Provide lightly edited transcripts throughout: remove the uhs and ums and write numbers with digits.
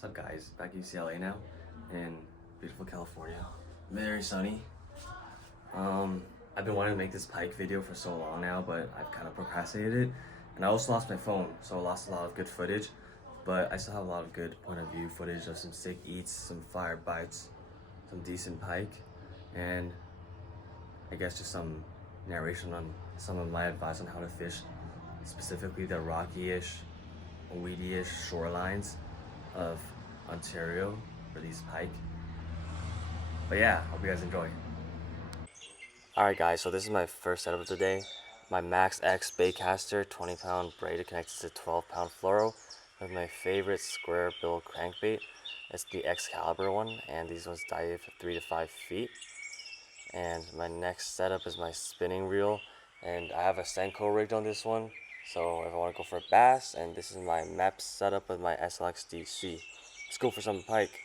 What's up guys, back in UCLA now in beautiful California. Very sunny. I've been wanting to make this pike video for so long now, but I've kind of procrastinated it. And I also lost my phone, so I lost a lot of good footage. But I still have a lot of good point of view footage of some sick eats, some fire bites, some decent pike, and I guess just some narration on some of my advice on how to fish, specifically the rocky-ish, weedy-ish shorelines of Ontario for these pike. But yeah, hope you guys enjoy. Alright guys, so this is my first setup of the day. My Max X baitcaster 20-pound braided connected to 12-pound fluoro with my favorite Squarebill crankbait. It's the Calibur one, and these ones dive 3 to 5 feet. And my next setup is my spinning reel, and I have a Senko rigged on this one, so if I want to go for a bass. And this is my Mepps setup with my SLX DC. Let's go for some pike.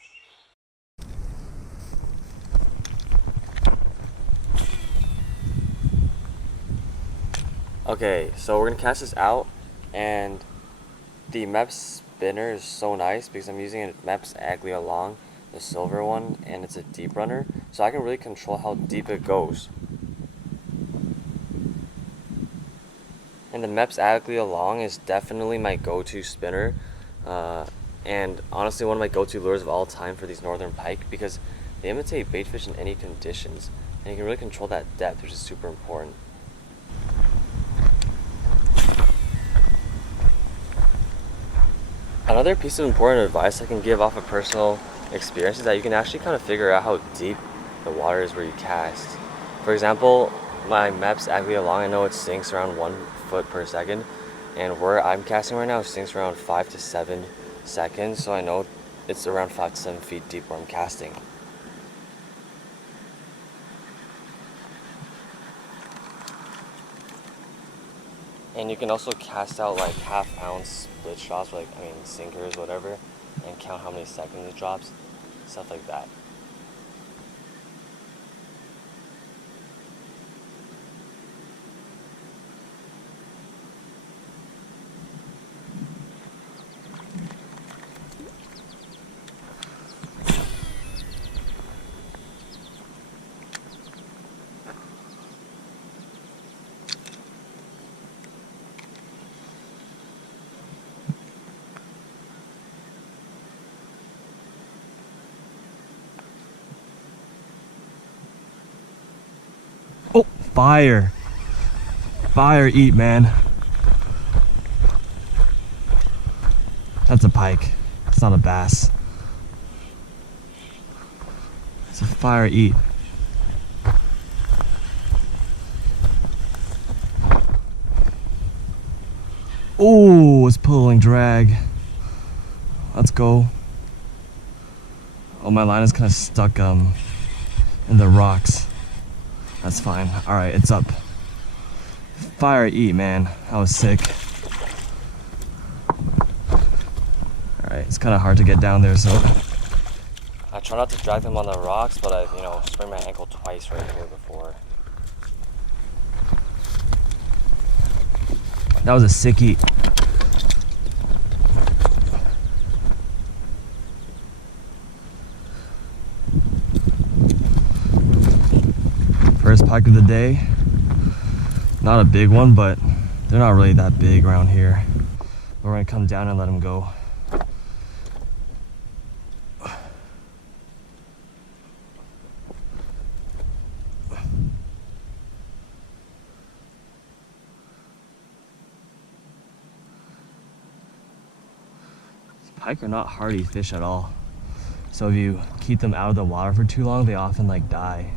Okay, so we're gonna cast this out, and the Mepps spinner is so nice because I'm using a Mepps Aglia long, the silver one, and it's a deep runner, so I can really control how deep it goes. And the Mepps Aglia long is definitely my go-to spinner, and honestly one of my go-to lures of all time for these northern pike, because they imitate bait fish in any conditions, and you can really control that depth, which is super important. Another piece of important advice I can give off of personal experience is that you can actually kind of figure out how deep the water is where you cast. For example, my Mepps Aglia long, I know it sinks around 1 foot per second, and where I'm casting right now it sinks around 5 to 7 seconds, so I know it's around 5 to 7 feet deep where I'm casting. And you can also cast out like half-ounce split shots, like sinkers, whatever, and count how many seconds it drops, stuff like that. Oh, fire eat, man. That's a pike. It's not a bass. It's a fire eat. Oh, it's pulling drag. Let's go. Oh, my line is kind of stuck in the rocks. That's fine. Alright, it's up. Fire eat, man. That was sick. Alright, it's kind of hard to get down there, so I try not to drag them on the rocks, but I've, sprained my ankle twice right here before. that was a sick eat. First pike of the day. Not a big one, but they're not really that big around here. We're gonna come down and let them go. Pike are not hardy fish at all. So if you keep them out of the water for too long, they often die.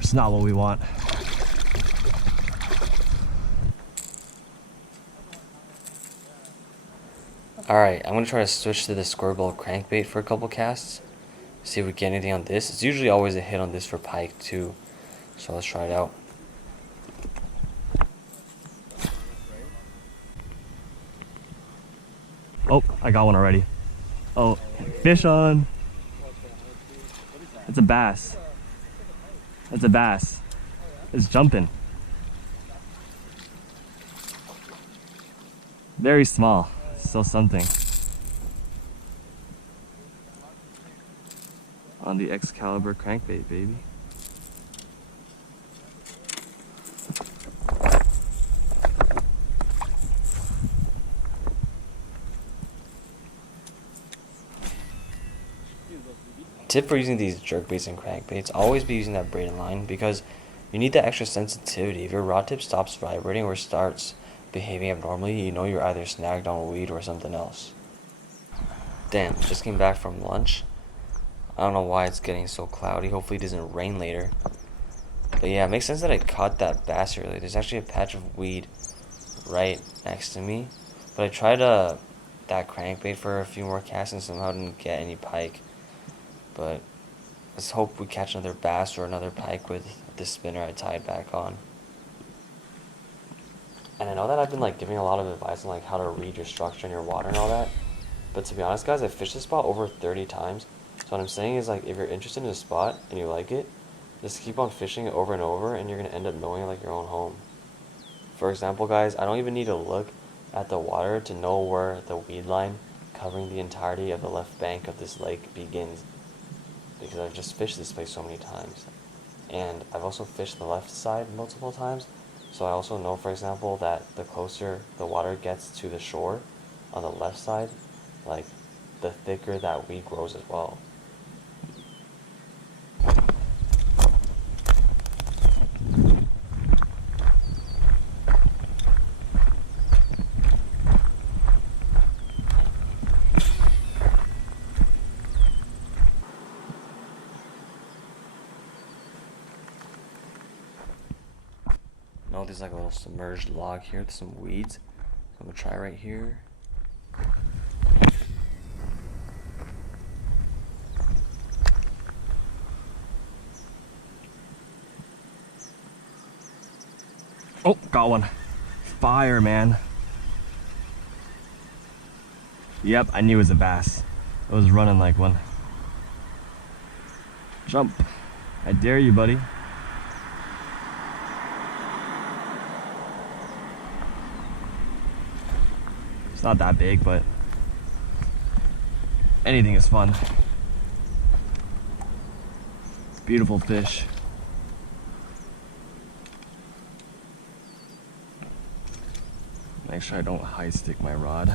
It's not what we want. Alright, I'm going to try to switch to the Squarebill crankbait for a couple casts. See if we get anything on this. It's usually always a hit on this for pike too. So let's try it out. Oh, I got one already. Oh, fish on. It's a bass. It's a bass. It's jumping. Very small. Still something. on the Calibur crankbait, baby. Tip for using these jerkbaits and crankbaits, always be using that braided line because you need that extra sensitivity. If your rod tip stops vibrating or starts behaving abnormally, you know you're either snagged on a weed or something else. Damn, just came back from lunch. I don't know why it's getting so cloudy. Hopefully it doesn't rain later. But yeah, it makes sense that I caught that bass earlier. There's actually a patch of weed right next to me. But I tried that crankbait for a few more casts and somehow didn't get any pike. But let's hope we catch another bass or another pike with this spinner I tied back on. And I know that I've been like giving a lot of advice on like how to read your structure in your water and all that. But to be honest guys, I've fished this spot over 30 times. So what I'm saying is like if you're interested in a spot and you like it, just keep on fishing it over and over and you're going to end up knowing it like your own home. For example guys, I don't even need to look at the water to know where the weed line covering the entirety of the left bank of this lake begins. Because I've just fished this place so many times. And I've also fished the left side multiple times. So I also know, for example, that the closer the water gets to the shore on the left side, like the thicker that weed grows as well. No, there's like a little submerged log here with some weeds. So I'm gonna try right here. Oh, got one. Fire, man. Yep, I knew it was a bass. I was running like one. Jump. I dare you, buddy. It's not that big, but anything is fun. Beautiful fish. Make sure I don't high stick my rod.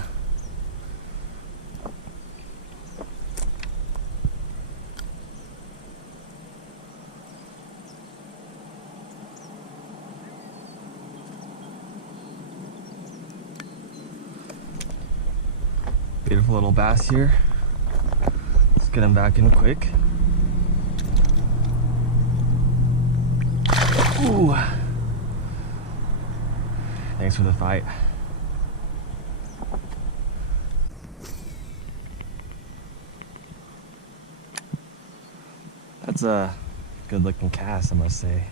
Beautiful little bass here. Let's get him back in quick. Ooh. Thanks for the fight. That's a good looking cast, I must say.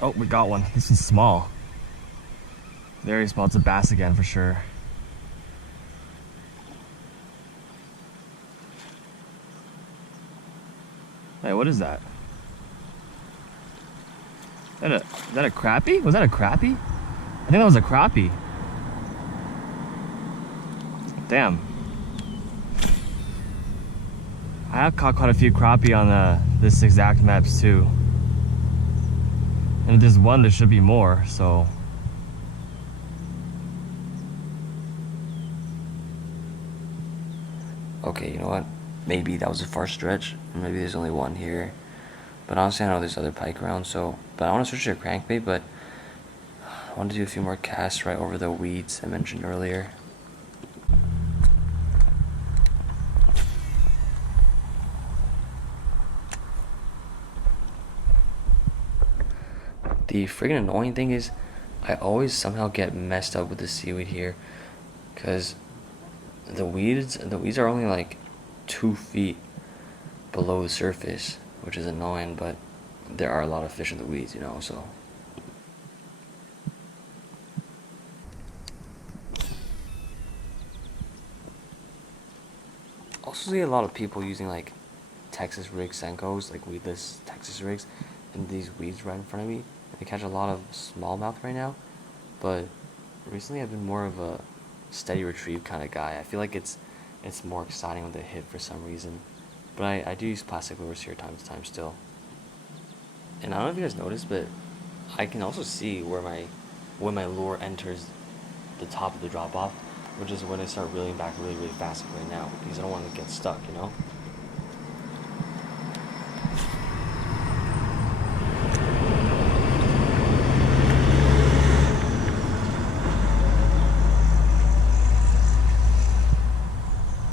Oh, we got one. This is small. Very small. It's a bass again for sure. Hey, what is that? Is that a crappie? Was that a crappie? I think that was a crappie. Damn. I have caught quite a few crappie on this exact Mepps too. And if there's one, there should be more, so. Okay, you know what? Maybe that was a far stretch. Maybe there's only one here. But honestly, I know there's other pike around, so. But I want to switch to a crankbait, but I want to do a few more casts right over the weeds I mentioned earlier. The friggin' annoying thing is, I always somehow get messed up with the seaweed here. because the weeds are only like 2 feet below the surface, which is annoying, but there are a lot of fish in the weeds, you know, so. Also see a lot of people using like Texas rig Senkos, like weedless Texas rigs, and these weeds right in front of me. They catch a lot of smallmouth right now, but recently I've been more of a steady retrieve kind of guy. I feel like it's more exciting when they hit for some reason. But I do use plastic lures here time to time still. And I don't know if you guys noticed, but I can also see where when my lure enters the top of the drop off, which is when I start reeling back really, really fast like right now, because I don't want to get stuck, you know?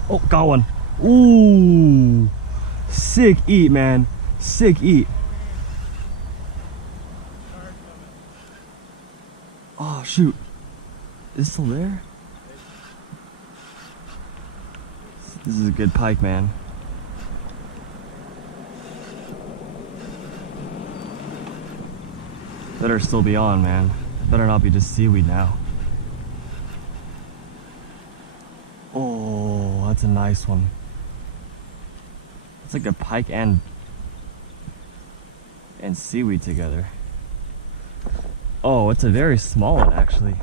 Oh, got one. Ooh, sick eat, man. Sick eat. Oh, shoot. Is it still there? This is a good pike, man. Better still be on, man. Better not be just seaweed now. Oh, that's a nice one. It's like a pike and seaweed together. Oh, it's a very small one actually.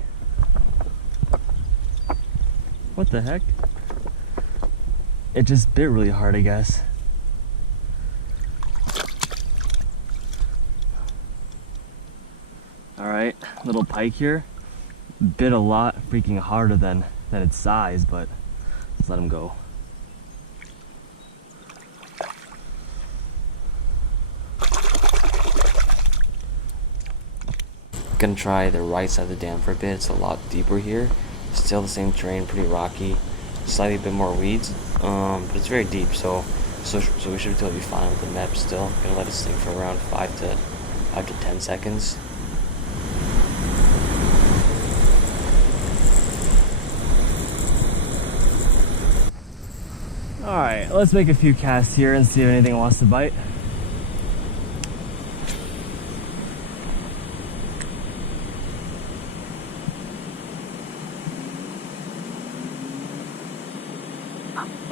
What the heck? It just bit really hard, I guess. Alright, little pike here. Bit a lot freaking harder than its size, but let's let him go. Gonna try the right side of the dam for a bit. It's a lot deeper here. Still the same terrain, pretty rocky. Slightly a bit more weeds, but it's very deep, so we should totally be fine with the Mepps still. Gonna let it sink for around 5 to 10 seconds. Alright, let's make a few casts here and see if anything wants to bite.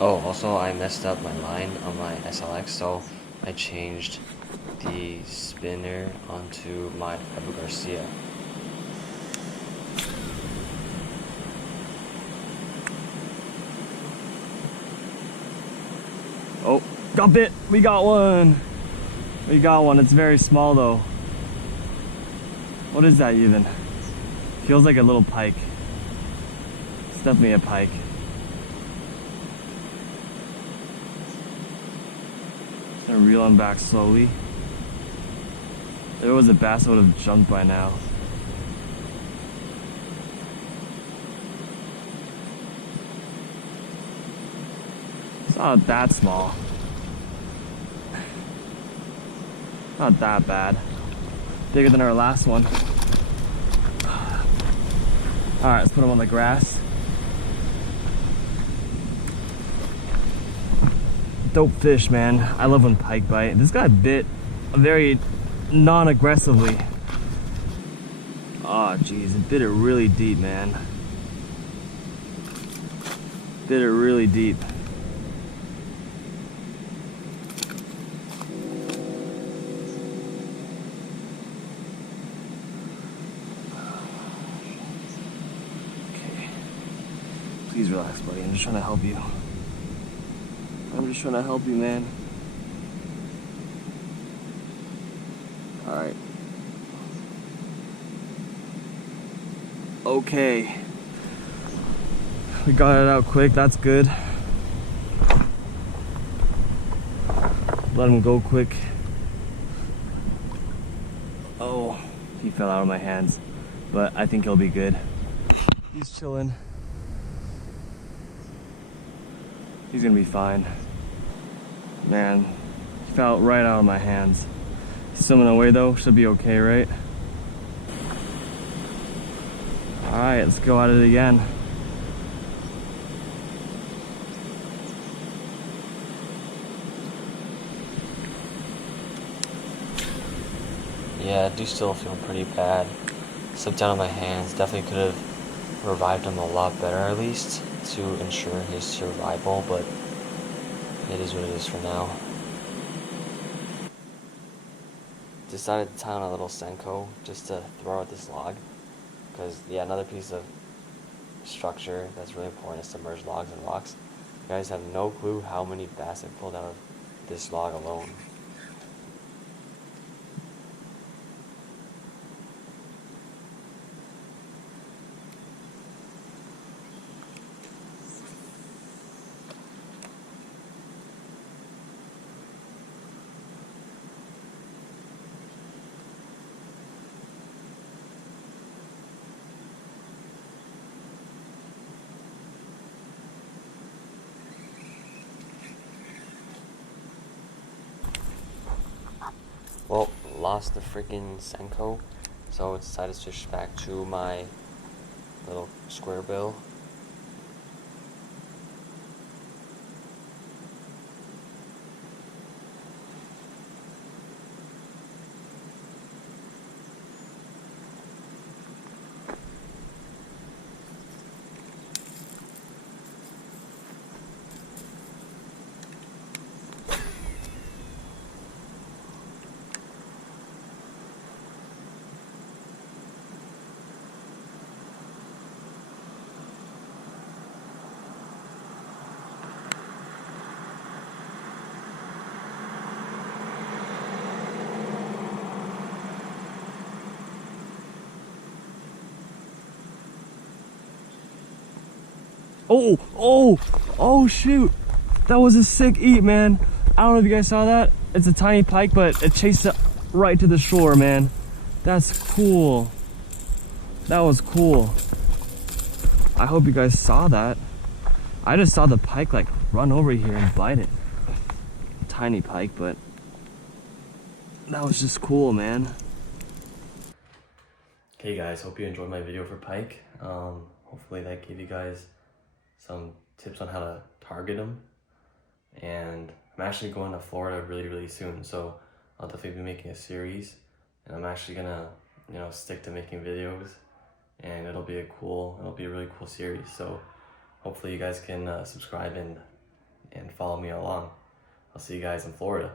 Oh, also I messed up my line on my SLX, so I changed the spinner onto my Garcia. Oh, got bit. We got one. We got one. It's very small though. What is that even? Feels like a little pike. It's definitely a pike. And reel him back slowly. If it was a bass, I would have jumped by now. It's not that small. Not that bad. Bigger than our last one. Alright, let's put him on the grass. Dope fish, man. I love when pike bite. This guy bit very non-aggressively. Oh, jeez, it bit it really deep, man. Bit it really deep. Okay. Please relax, buddy. I'm just trying to help you. I'm just trying to help you, man. Alright. Okay. We got it out quick, that's good. Let him go quick. Oh, he fell out of my hands. But I think he'll be good. He's chilling. He's gonna be fine. Man, he fell right out of my hands. He's swimming away though, should be okay, right? Alright, let's go at it again. yeah, I do still feel pretty bad. Slipped down on my hands. Definitely could have revived him a lot better at least to ensure his survival, but it is what it is for now. Decided to tie on a little Senko just to throw at this log, because yeah, another piece of structure that's really important is to merge logs and rocks. You guys have no clue how many bass I pulled out of this log alone. Well, lost the freaking Senko, so I decided to switch back to my little Squarebill. Oh shoot, that was a sick eat, man. I don't know if you guys saw that. It's a tiny pike, but it chased it right to the shore, man. That's cool. That was cool. I hope you guys saw that. I just saw the pike like run over here and bite it. Tiny pike, but that was just cool, man. Okay guys, hope you enjoyed my video for pike. Hopefully that gave you guys some tips on how to target them. And I'm actually going to Florida really soon, so I'll definitely be making a series, and I'm actually gonna, you know, stick to making videos, and it'll be a really cool series. So hopefully you guys can subscribe and follow me along. I'll see you guys in Florida.